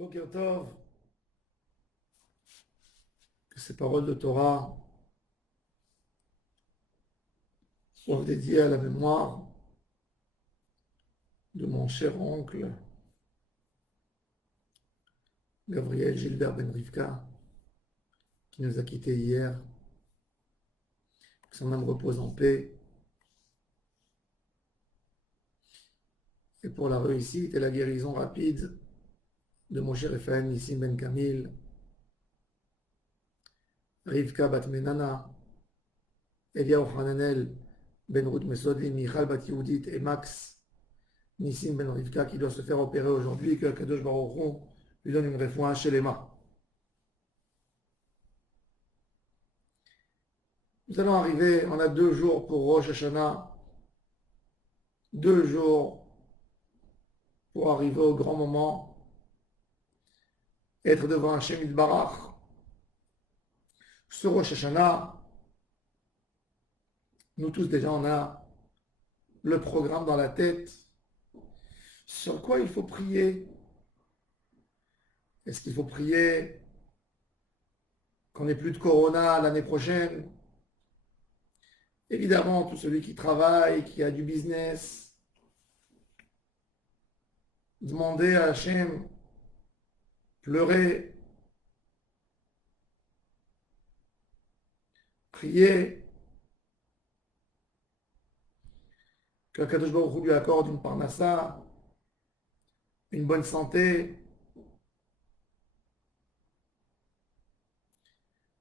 Boker Tov, que ces paroles de Torah soient dédiées à la mémoire de mon cher oncle Gabriel Gilbert Ben Rivka, qui nous a quittés hier. Que son âme repose en paix. Et pour la réussite et la guérison rapide de mon cher Raphaël Nissim Ben Kamil, Rivka Bat Menana, Elia Hananel Ben Ruth Mesodi, Michal Bat Yehudit et Max Nissim Ben Rivka qui doit se faire opérer aujourd'hui, que Kadosh Baruch Hu lui donne une réfoua chez les mains. Nous allons arriver, on a 2 jours pour Rosh Hashanah, 2 jours pour arriver au grand moment, être devant Hashem Yitbarach. Ce Rosh Hashanah, nous tous déjà on a le programme dans la tête. Sur quoi il faut prier? Est-ce qu'il faut prier qu'on n'ait plus de Corona l'année prochaine? Évidemment, tout celui qui travaille, qui a du business, demander à Hashem, pleurer, prier, que Kadosh Baruch Hu lui accorde une parnassa, une bonne santé.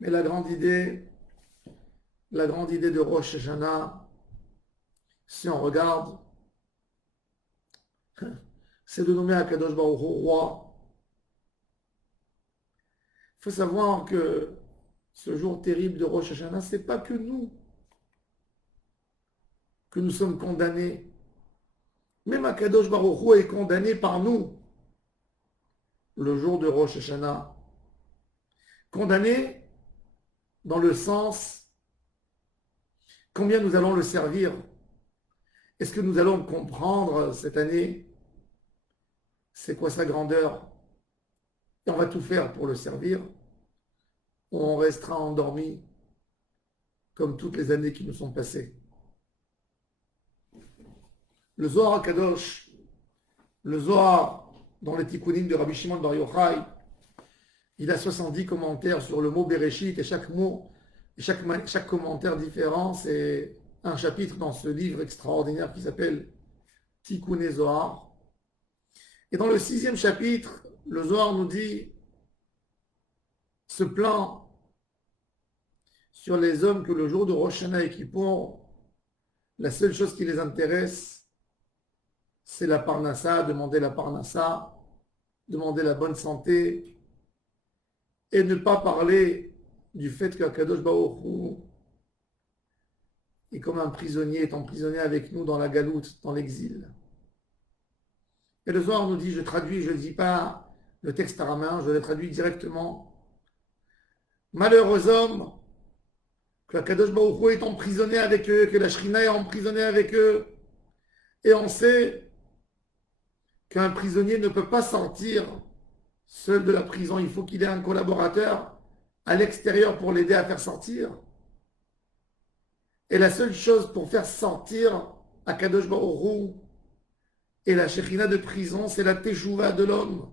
Mais la grande idée de Rosh Hashanah, si on regarde, c'est de nommer Akadosh Baruch Hu roi. Il faut savoir que ce jour terrible de Rosh Hashanah, ce n'est pas que nous sommes condamnés. Même Akadosh Baruch Hu est condamné par nous le jour de Rosh Hashanah. Condamné dans le sens combien nous allons le servir. Est-ce que nous allons comprendre cette année c'est quoi sa grandeur? Et on va tout faire pour le servir. Ou on restera endormi comme toutes les années qui nous sont passées. Le Zohar Kadosh, le Zohar dans les Tikkunim de Rabbi Shimon Bar Yochai, il a 70 commentaires sur le mot Bereshit et chaque mot, chaque commentaire différent, c'est un chapitre dans ce livre extraordinaire qui s'appelle Tikkun Zohar. Et dans le 6e chapitre, le Zohar nous dit, se plaint sur les hommes que le jour de Rosh Hashanah et Kippour, la seule chose qui les intéresse, c'est la parnassa, demander la parnassa, demander la bonne santé, et ne pas parler du fait qu'Akadosh Baruch Hu est comme un prisonnier, est emprisonné avec nous dans la galoute, dans l'exil. Et le Zohar nous dit, je traduis, je ne dis pas le texte araméen, je le traduis directement. Malheur aux hommes, que Akadosh Baruch Hu est emprisonné avec eux, que la Shrina est emprisonnée avec eux, et on sait qu'un prisonnier ne peut pas sortir seul de la prison, il faut qu'il ait un collaborateur à l'extérieur pour l'aider à faire sortir. Et la seule chose pour faire sortir Akadosh Baruch Hu et la Shekhinah de prison, c'est la Teshuvah de l'homme.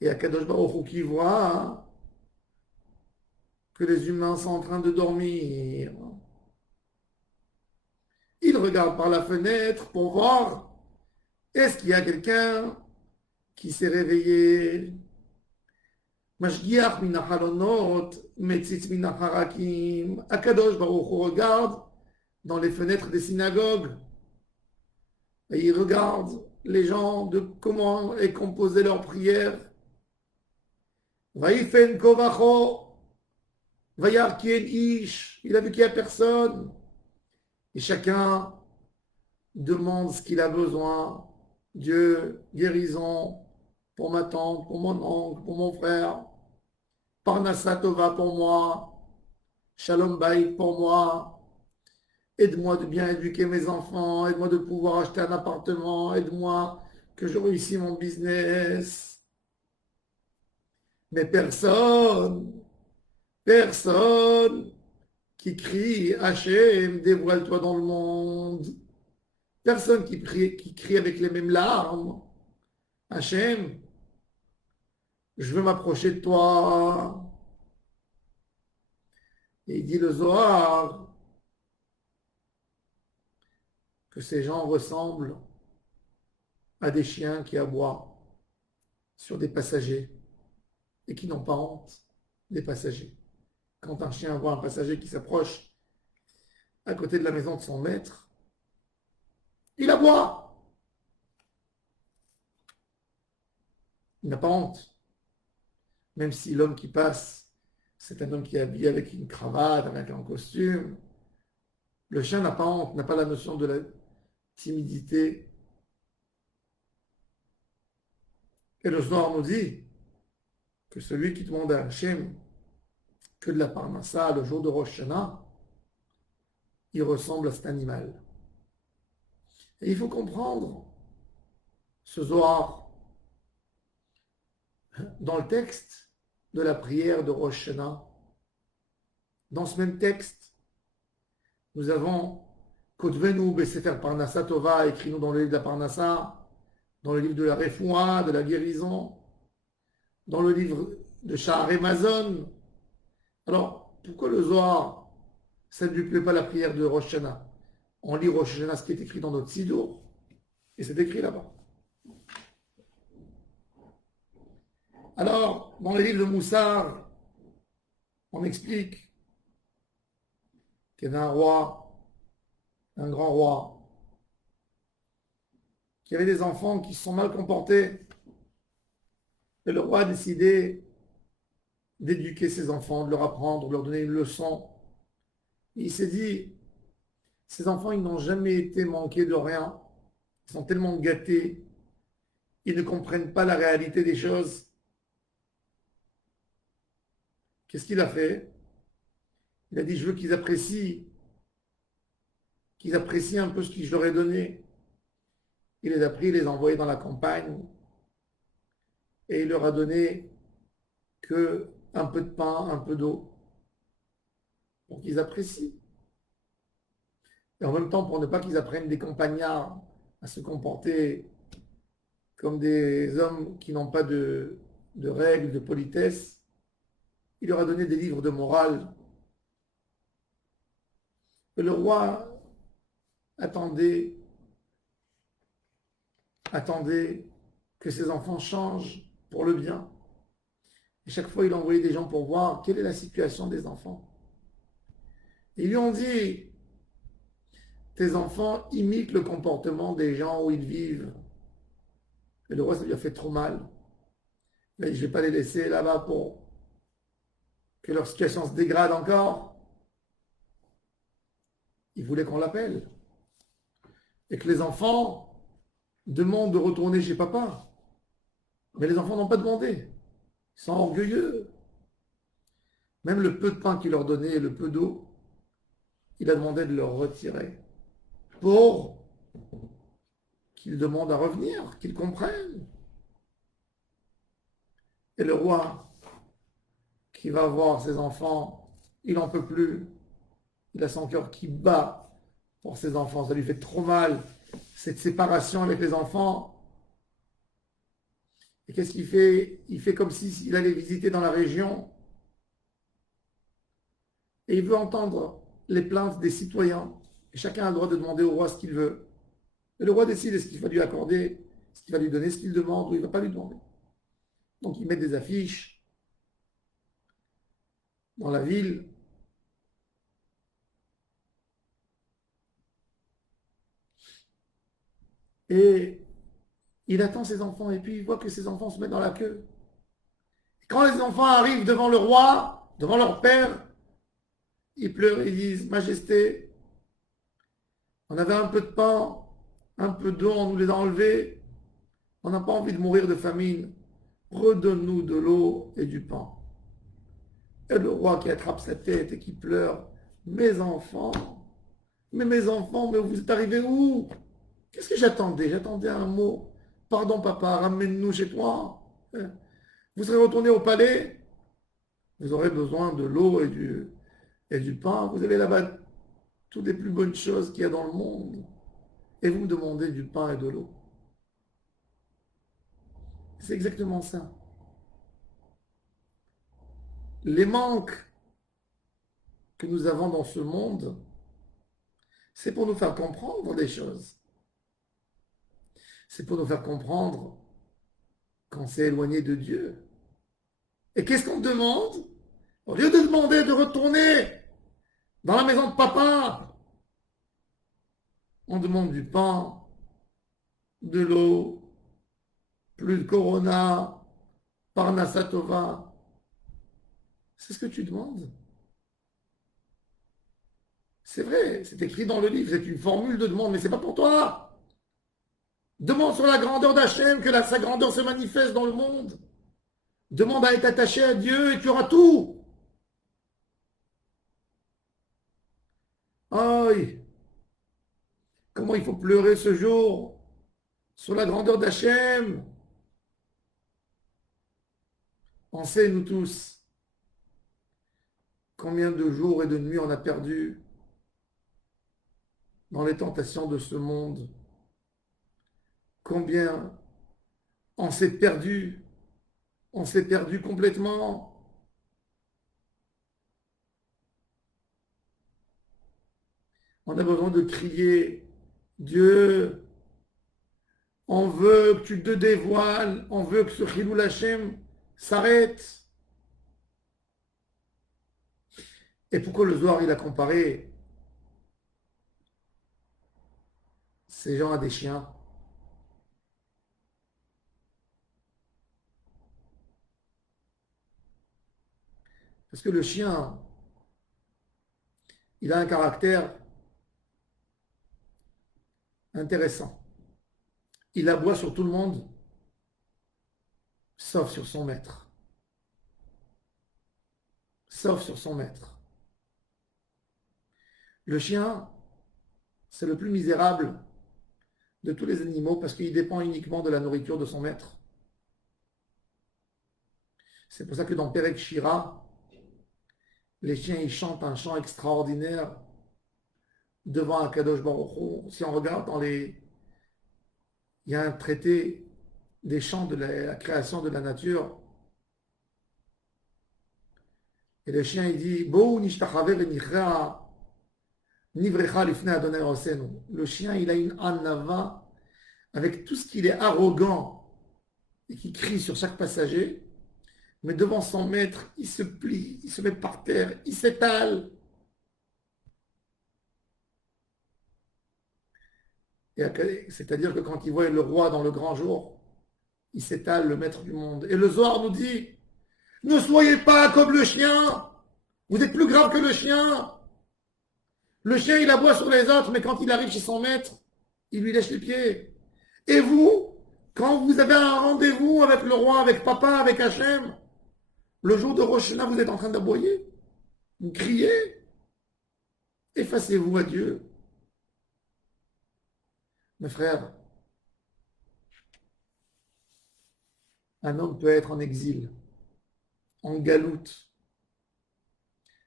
Et Akadosh Baruch Hu qui voit que les humains sont en train de dormir, il regarde par la fenêtre pour voir est-ce qu'il y a quelqu'un qui s'est réveillé. Mashgiach minachalonot, metzitz minacharakim. Akadosh Baruch Hu regarde dans les fenêtres des synagogues et il regarde les gens de comment est composée leur prière. Vaïfen kovacho, vayar kien ish. Il a vu qu'il n'y a personne. Et chacun demande ce qu'il a besoin. Dieu, guérison pour ma tante, pour mon oncle, pour mon frère. Parnassa Tova pour moi. Shalom Bayit pour moi. Aide-moi de bien éduquer mes enfants. Aide-moi de pouvoir acheter un appartement. Aide-moi que je réussisse mon business. Mais personne qui crie Hachem, dévoile-toi dans le monde. Personne qui crie avec les mêmes larmes. Hachem, je veux m'approcher de toi. Et il dit le Zohar que ces gens ressemblent à des chiens qui aboient sur des passagers et qui n'ont pas honte des passagers. Quand un chien voit un passager qui s'approche à côté de la maison de son maître, il aboie. Il n'a pas honte. Même si l'homme qui passe, c'est un homme qui est habillé avec une cravate, avec un costume, le chien n'a pas honte, n'a pas la notion de la timidité. Et le Zohar nous dit que celui qui demande à Hachem que de la parnassa le jour de Rosh Hashanah, il ressemble à cet animal. Et il faut comprendre ce Zohar dans le texte de la prière de Rosh Hashanah. Dans ce même texte, nous avons Kotvenu Besefer Parnassa Tova, écrit-nous dans le livre de la Parnassa, dans le livre de la Refoua, de la guérison, dans le livre de Sha'ar Mazon. Alors, pourquoi le Zohar, ça ne lui plaît pas la prière de Rosh Hashanah? On lit Rosh Hashanah, ce qui est écrit dans notre Sidour, et c'est écrit là-bas. Alors, dans les livres de Moussard, on explique qu'il y avait un roi, un grand roi, qui avait des enfants qui se sont mal comportés. Et le roi a décidé d'éduquer ses enfants, de leur apprendre, de leur donner une leçon. Et il s'est dit, ces enfants, ils n'ont jamais été manqués de rien. Ils sont tellement gâtés. Ils ne comprennent pas la réalité des choses. Qu'est-ce qu'il a fait? Il a dit, je veux qu'ils apprécient un peu ce que je leur ai donné. Il les a pris, il les a envoyés dans la campagne et il leur a donné que un peu de pain, un peu d'eau. Pour qu'ils apprécient. Et en même temps, pour ne pas qu'ils apprennent des campagnards à se comporter comme des hommes qui n'ont pas de règles, de politesse, il leur a donné des livres de morale. Et le roi attendait que ses enfants changent pour le bien. Et chaque fois, il envoyait des gens pour voir quelle est la situation des enfants. Et ils lui ont dit, tes enfants imitent le comportement des gens où ils vivent. Et le roi, ça lui a fait trop mal. Il a dit, je ne vais pas les laisser là-bas pour que leur situation se dégrade encore. Il voulait qu'on l'appelle. Et que les enfants demandent de retourner chez papa. Mais les enfants n'ont pas demandé. Ils sont orgueilleux. Même le peu de pain qu'il leur donnait et le peu d'eau, il a demandé de leur retirer. Pour qu'ils demandent à revenir, qu'ils comprennent. Et le roi, qui va voir ses enfants, il n'en peut plus. Il a son cœur qui bat pour ses enfants. Ça lui fait trop mal, cette séparation avec les enfants. Et qu'est-ce qu'il fait? Il fait comme s'il allait visiter dans la région. Et il veut entendre les plaintes des citoyens. Et chacun a le droit de demander au roi ce qu'il veut. Et le roi décide ce qu'il va lui accorder, ce qu'il va lui donner, ce qu'il demande ou il ne va pas lui demander. Donc il met des affiches dans la ville. Et il attend ses enfants et puis il voit que ses enfants se mettent dans la queue. Et quand les enfants arrivent devant le roi, devant leur père, ils pleurent et ils disent, Majesté, on avait un peu de pain, un peu d'eau, on nous les a enlevés. On n'a pas envie de mourir de famine. Redonne-nous de l'eau et du pain. Et le roi qui attrape sa tête et qui pleure, mes enfants, mais vous êtes arrivés où? Qu'est-ce que j'attendais? J'attendais un mot. Pardon papa, ramène-nous chez toi. Vous serez retourné au palais, vous aurez besoin de l'eau et du pain. Vous avez là-bas toutes les plus bonnes choses qu'il y a dans le monde. Et vous me demandez du pain et de l'eau. C'est exactement ça. Les manques que nous avons dans ce monde, c'est pour nous faire comprendre des choses. C'est pour nous faire comprendre qu'on s'est éloigné de Dieu. Et qu'est-ce qu'on demande? Au lieu de demander de retourner dans la maison de papa, on demande du pain, de l'eau, plus de Corona, Parnassatova. C'est ce que tu demandes. C'est vrai, c'est écrit dans le livre, c'est une formule de demande, mais c'est pas pour toi. Demande sur la grandeur d'Hachem, que sa grandeur se manifeste dans le monde. Demande à être attaché à Dieu et tu auras tout. Aïe, comment il faut pleurer ce jour sur la grandeur d'Hachem. On sait, nous tous, combien de jours et de nuits on a perdu dans les tentations de ce monde. Combien on s'est perdu complètement. On a besoin de crier, Dieu, on veut que tu te dévoiles, on veut que ce Chilul Hashem s'arrête. Et pourquoi le Zohar, il a comparé ces gens à des chiens? Parce que le chien, il a un caractère intéressant. Il aboie sur tout le monde, sauf sur son maître. Sauf sur son maître. Le chien, c'est le plus misérable de tous les animaux parce qu'il dépend uniquement de la nourriture de son maître. C'est pour ça que dans Perek Shira, les chiens ils chantent un chant extraordinaire devant Akadosh Baruch Hu. Si on regarde il y a un traité des chants de la création de la nature. Et le chien il dit Bo nishtachave v'nichra nivrecha lifnei Adonai Osenu. Le chien il a une anava avec tout ce qu'il est arrogant et qui crie sur chaque passager. Mais devant son maître, il se plie, il se met par terre, il s'étale. C'est-à-dire que quand il voit le roi dans le grand jour, il s'étale, le maître du monde. Et le Zohar nous dit, ne soyez pas comme le chien, vous êtes plus grave que le chien. Le chien, il aboie sur les autres, mais quand il arrive chez son maître, il lui lèche les pieds. Et vous, quand vous avez un rendez-vous avec le roi, avec papa, avec Hachem, le jour de Rosh Hashanah, vous êtes en train d'aboyer, vous criez, effacez-vous à Dieu. Mes frères, un homme peut être en exil, en galoute.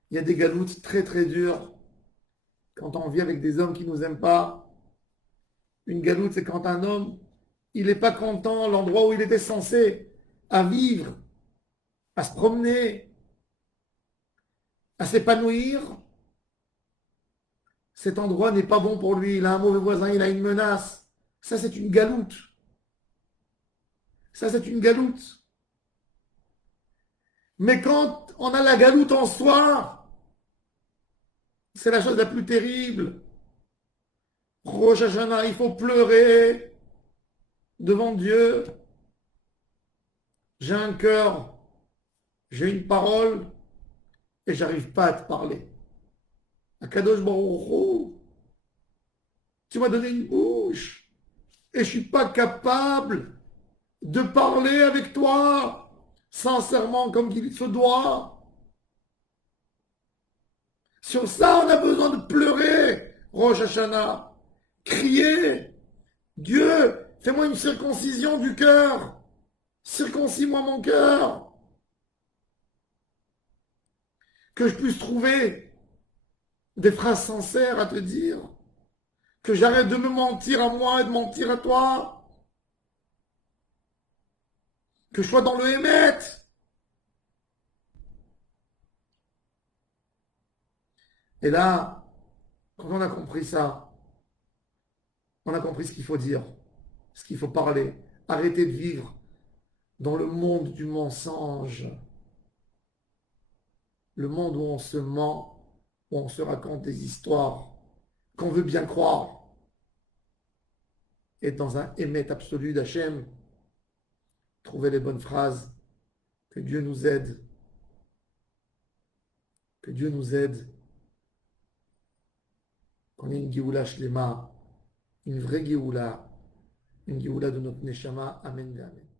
Il y a des galoutes très très dures quand on vit avec des hommes qui ne nous aiment pas. Une galoute, c'est quand un homme, il n'est pas content l'endroit où il était censé à vivre, à se promener, à s'épanouir. Cet endroit n'est pas bon pour lui, il a un mauvais voisin, il a une menace. Ça, c'est une galoute. Ça, c'est une galoute. Mais quand on a la galoute en soi, c'est la chose la plus terrible. Rosh Hashanah, il faut pleurer devant Dieu. J'ai un cœur, j'ai une parole et j'arrive pas à te parler. Akadosh Baruch Hu, tu m'as donné une bouche et je suis pas capable de parler avec toi sincèrement comme il se doit. Sur ça, on a besoin de pleurer, Rosh Hashanah. Crier, Dieu, fais-moi une circoncision du cœur. Circoncis-moi mon cœur, que je puisse trouver des phrases sincères à te dire, que j'arrête de me mentir à moi et de mentir à toi, que je sois dans le émet. Et là, quand on a compris ça, on a compris ce qu'il faut dire, ce qu'il faut parler, arrêter de vivre dans le monde du mensonge, le monde où on se ment, où on se raconte des histoires, qu'on veut bien croire, être dans un émet absolu d'Hachem, trouver les bonnes phrases, que Dieu nous aide, que Dieu nous aide, qu'on ait une Géoula Shlema, une vraie Géoula, une Géoula de notre Neshama, Amen, Amen.